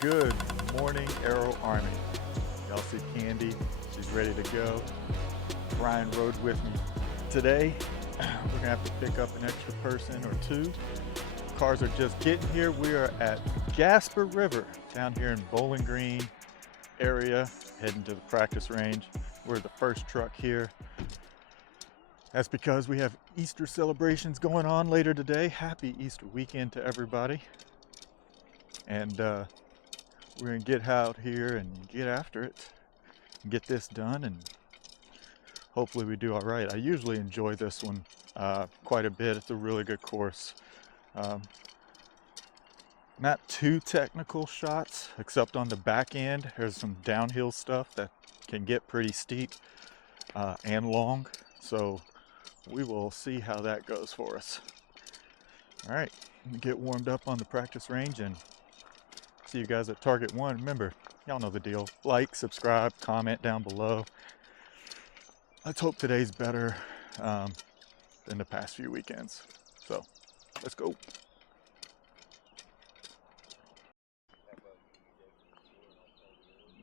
Good morning, Arrow Army. Y'all see Candy, she's ready to go. Brian rode with me today. We're gonna have to pick up an extra person or two. Cars are just getting here. We are at Gasper River down here in Bowling Green area, heading to the practice range. We're the first truck here. That's because we have Easter celebrations going on later today. Happy Easter weekend to everybody. And we're gonna get out here and get after it, and get this done, and hopefully we do all right. I usually enjoy this one quite a bit. It's a really good course. Not too technical shots, except on the back end. There's some downhill stuff that can get pretty steep and long. So we will see how that goes for us. All right, get warmed up on the practice range and see you guys at Target 1. Remember, y'all know the deal. Like, subscribe, comment down below. Let's hope today's better than the past few weekends. So, let's go.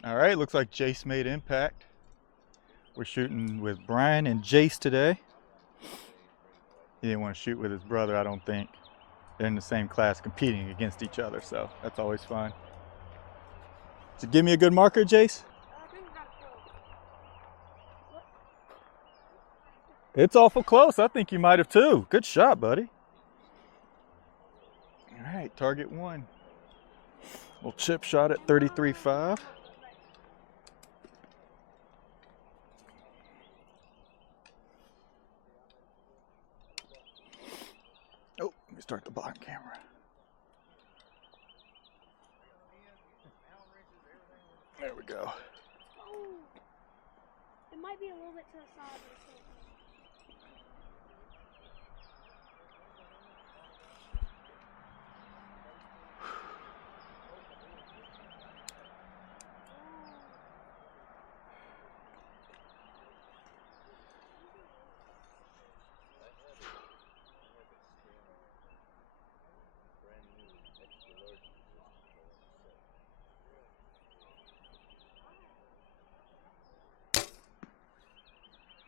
All right, looks like Jace made impact. We're shooting with Brian and Jace today. He didn't want to shoot with his brother, I don't think. They're in the same class competing against each other, so that's always fun. So give me a good marker, Jace. It's awful close. I think you might have too. Good shot, buddy. All right, Target 1. Little chip shot at 33.5. Oh, let me start the bottom camera. There we go. Oh, it might be a little bit to the side, but it's okay.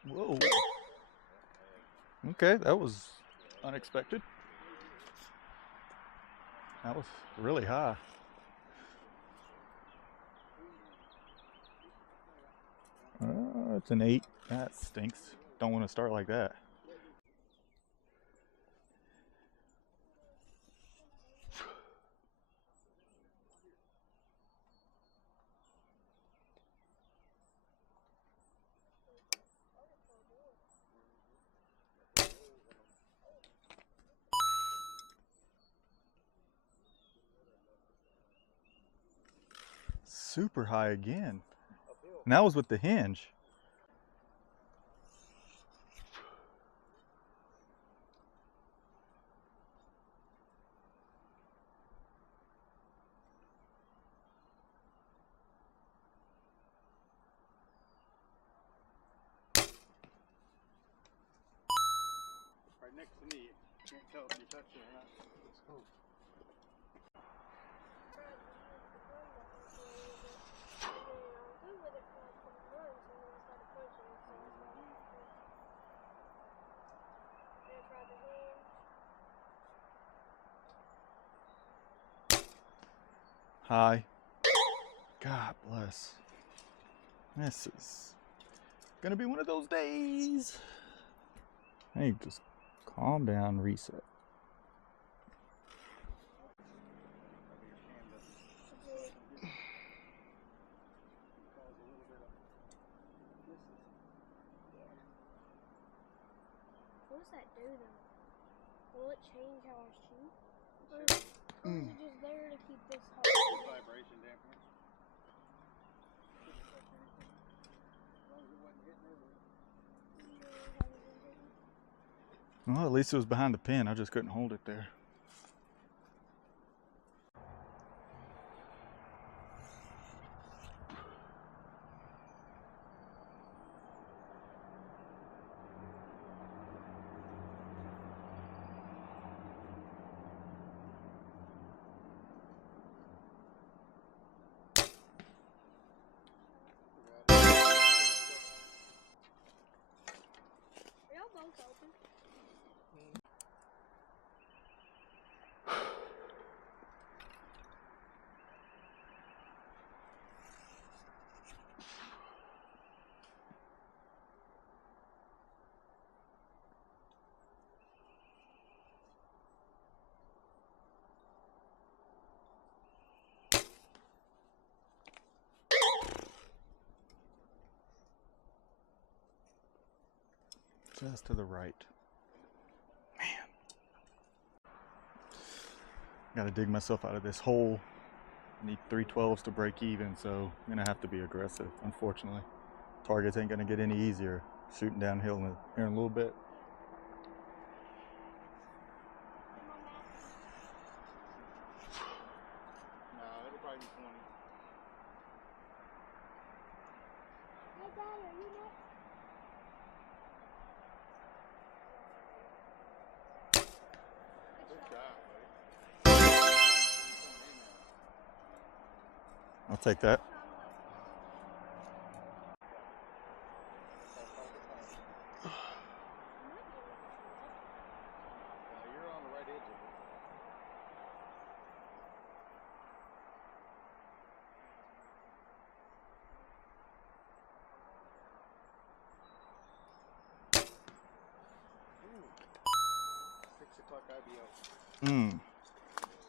Whoa. Okay, that was unexpected. That was really high. It's an 8. That stinks. Don't want to start like that. Super high again. And that was with the hinge. Right next to me. Can't tell if you touch it or not. Let's go. High. God bless. This is gonna be one of those days. Hey, just calm down, reset. What does that do though? Will it change how I shoot? Or is it just there to keep this hot? Vibration dampener. Well, at least it was behind the pin. I just couldn't hold it there. Just to the right. Man. Gotta dig myself out of this hole. Need 312s to break even, so I'm gonna have to be aggressive, unfortunately. Targets ain't gonna get any easier shooting downhill here in a little bit. No, it'll probably be 20. Hey, Daddy, are you next? Good shot, buddy. I'll take that. You're on the right edge of it. Ooh. 6 o'clock IBO.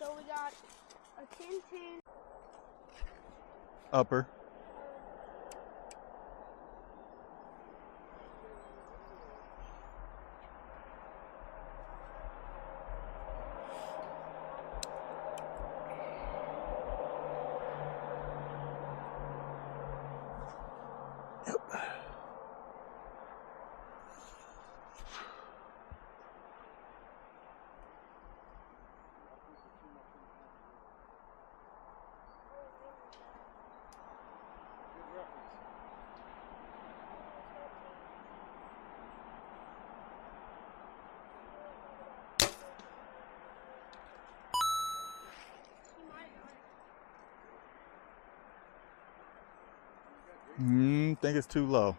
So we got a 10-10. Upper. Good reference. Think it's too low.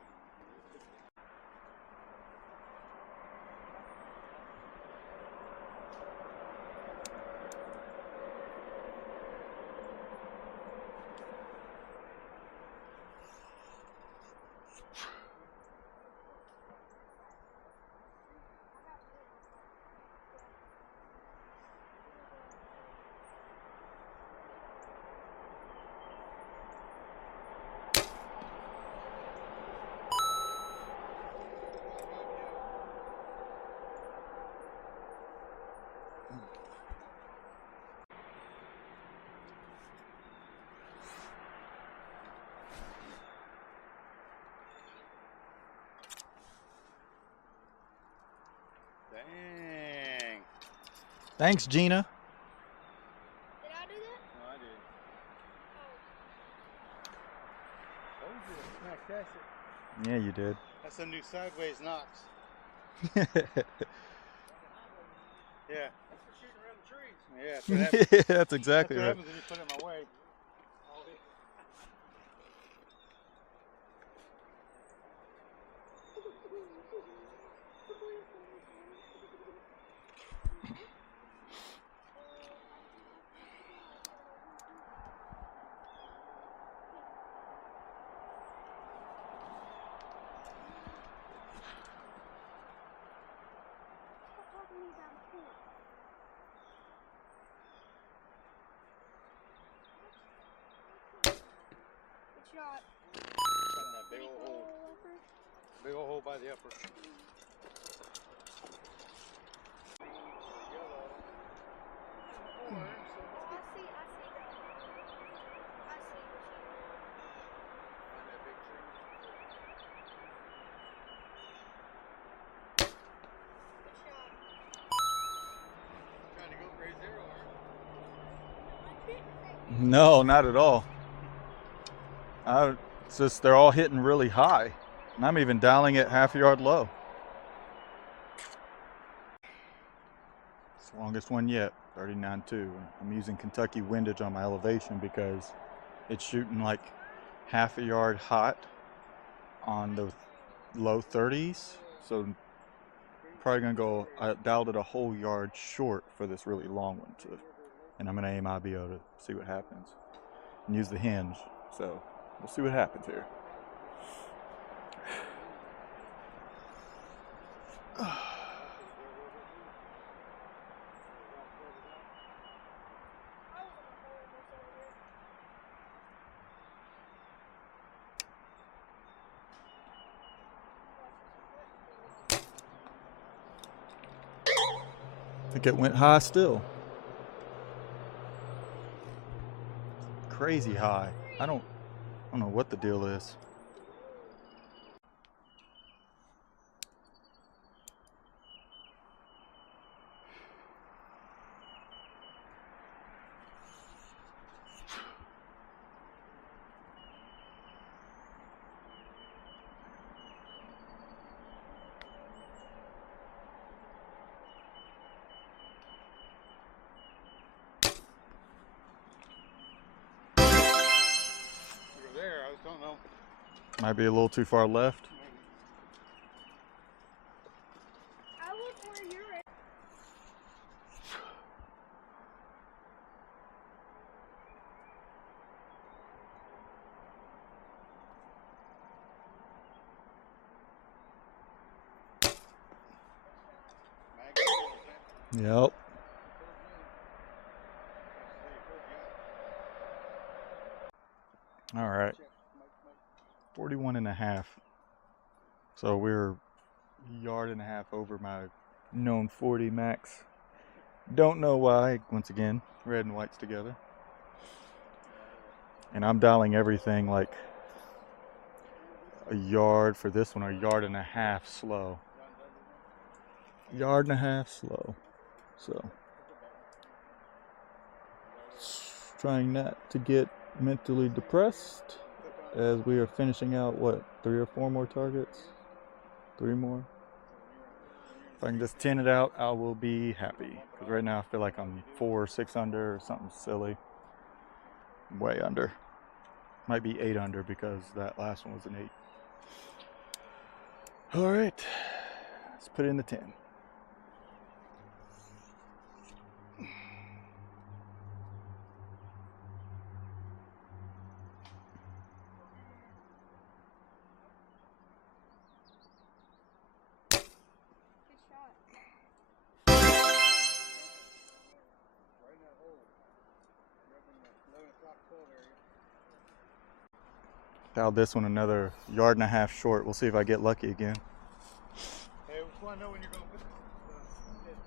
Dang. Thanks, Gina. Did I do that? No, I did. Oh. Told you to smack catch it. Yeah, you did. That's some new sideways knocks. Yeah. That's for shooting around the trees. Yeah, that's what happens. That's That's exactly what right. happens when you put it in my way. Stop talking to me about my point. Good shot. Shot in that big old hole. Upper. Big old hole by the upper. Oh, I see. I see. Good shot. Trying to go for a 0, aren't No, I didn't say. No, not at all. It's just they're all hitting really high. And I'm even dialing it half a yard low. It's the longest one yet, 39.2. I'm using Kentucky windage on my elevation because it's shooting like half a yard hot on the low 30s. So probably gonna go, I dialed it a whole yard short for this really long one too. And I'm gonna aim IBO to see what happens. And use the hinge, so we'll see what happens here. think it went high still. Crazy high. I don't know what the deal is. There, I just don't know. Might be a little too far left. I look where you're at. Yep. All right. 41.5. So we're a yard and a half over my known 40 max. Don't know why. Once again, red and white's together. And I'm dialing everything like a yard for this one, or a yard and a half slow. Yard and a half slow. So trying not to get mentally depressed as we are finishing out, what, 3 or 4 more targets? 3 more. If I can just 10 it out, I will be happy. Because right now I feel like I'm 4 or 6 under or something silly. Way under. Might be 8 under because that last one was an 8. All right, let's put in the 10. Good shot. Right in that hole. Right in the 11 o'clock 12 area. Dialed this one another yard and a half short. We'll see if I get lucky again. Hey, just want to know when you're going to put the test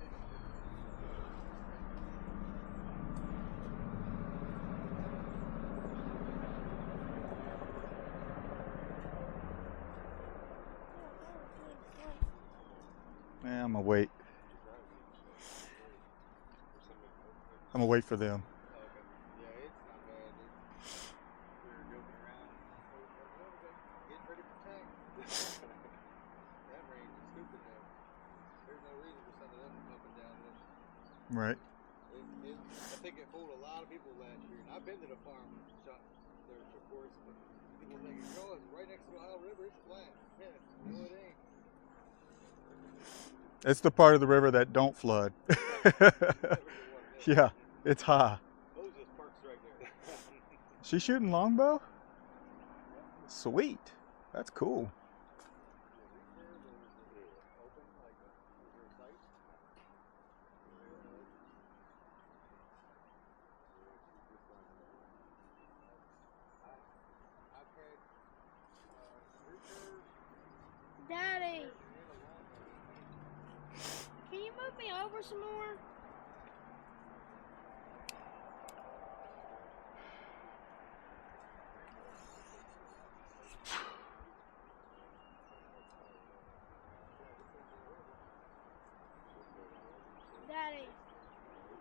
in. Yeah, I'm gonna wait. I'm gonna wait for them. Yeah, it's not bad, dude. We were joking around. Getting ready for tack. That range is stupid though. There's no reason for some of them up and down this. Right. I think it fooled a lot of people last year. And I've been to the farm shot there, of course, but people think it's right next to the Ohio River. It's flat. Yeah, no, it ain't. It's the part of the river that don't flood. Yeah, it's high. Moses Park's right there. She shooting longbow? Sweet. That's cool. Daddy, can you move me over some more? Daddy,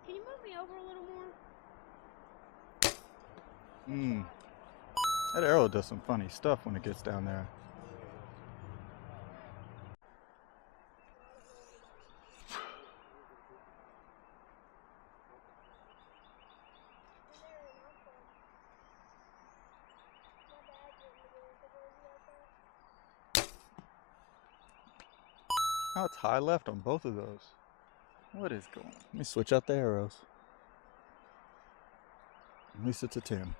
can you move me over a little more? That arrow does some funny stuff when it gets down there. Oh, it's high left on both of those. What is going on? Let me switch out the arrows. At least it's a 10.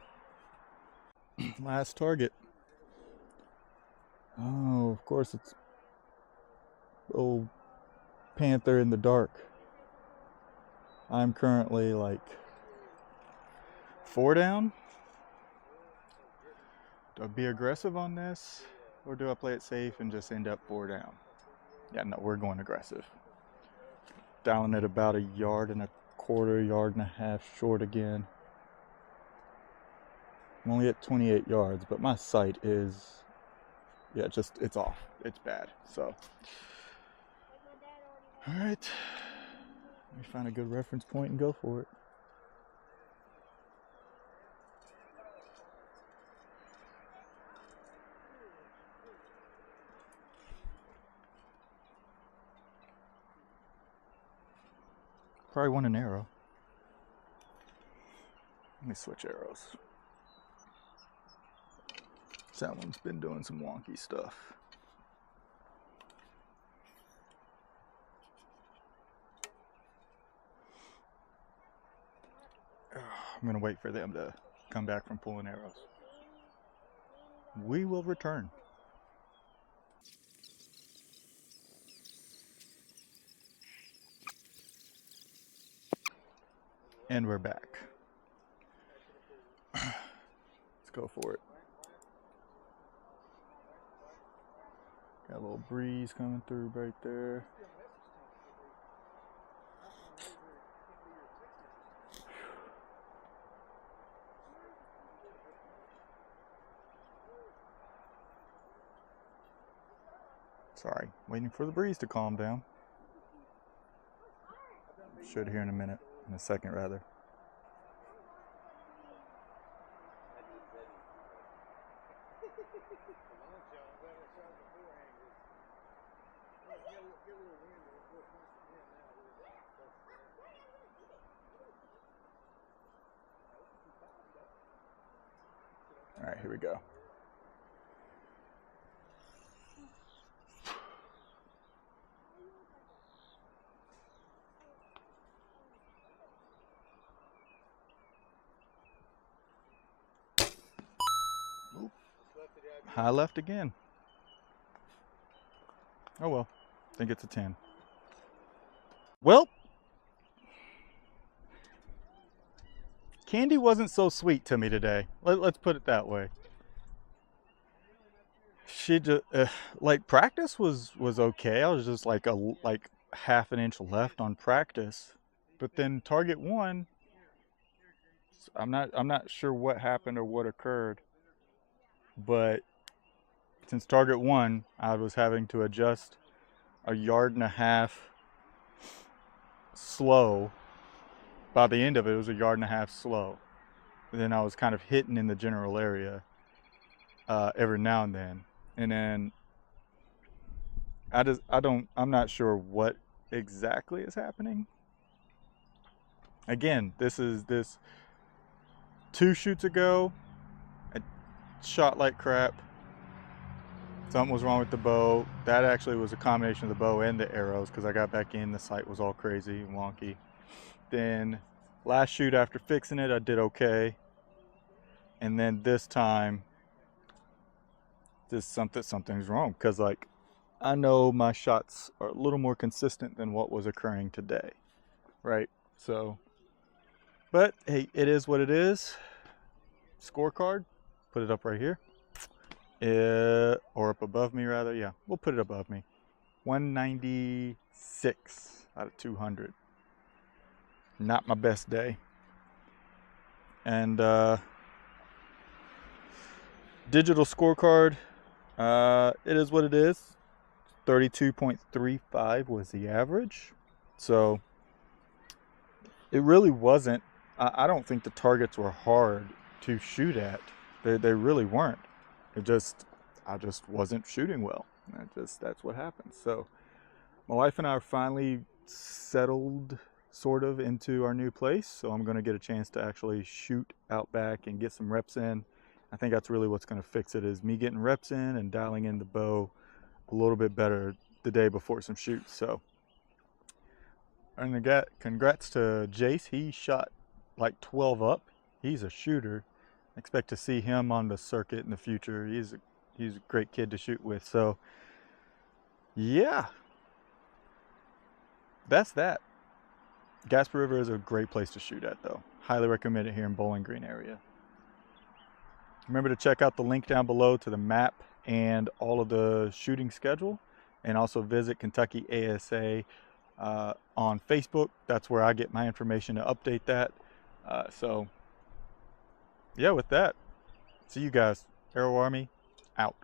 Last target. Oh, of course it's old panther in the dark. I'm currently like 4 down. Do I be aggressive on this, or do I play it safe and just end up 4 down? Yeah, no, we're going aggressive. Down at about 1.25 yards, 1.5 yards short again. I'm only at 28 yards, but my sight is, yeah, it's off. It's bad. So, all right, let me find a good reference point and go for it. Probably want an arrow. Let me switch arrows. That one's been doing some wonky stuff. I'm gonna wait for them to come back from pulling arrows. We will return. And we're back. Let's go for it. Got a little breeze coming through right there. Sorry, waiting for the breeze to calm down. Should here in a second rather. All right, here we go. Oop. High left again. Oh well, I think it's a 10. Well, Candy wasn't so sweet to me today. Let's put it that way. She just like practice was okay. I was just like half an inch left on practice, but then target one. I'm not sure what happened or what occurred, but since target one, I was having to adjust 1.5 yards slow. By the end of it, it was 1.5 yards slow. And then I was kind of hitting in the general area every now and then I'm not sure what exactly is happening. Again, this 2 shoots ago, I shot like crap. Something was wrong with the bow. That actually was a combination of the bow and the arrows, because I got back in, the sight was all crazy and wonky. Then last shoot after fixing it, I did okay. And then this time, something's wrong, because like I know my shots are a little more consistent than what was occurring today, right? So, but hey, it is what it is. Scorecard, put it up right here. Or up above me rather, yeah, we'll put it above me. 196 out of 200. Not my best day. And digital scorecard, it is what it is. 32.35 was the average. So it really wasn't, I don't think the targets were hard to shoot at. They really weren't. I just wasn't shooting well. That's what happens. So my wife and I are finally settled sort of into our new place. So I'm going to get a chance to actually shoot out back and get some reps in. I think that's really what's going to fix it, is me getting reps in and dialing in the bow a little bit better the day before some shoots. So, and congrats to Jace. He shot like 12 up. He's a shooter. Expect to see him on the circuit in the future. He's a great kid to shoot with. So yeah, that's that. Gasper River is a great place to shoot at though. Highly recommend it here in Bowling Green area. Remember to check out the link down below to the map and all of the shooting schedule, and also visit Kentucky ASA on Facebook. That's where I get my information to update that. So yeah, with that, see you guys. Arrow Army out.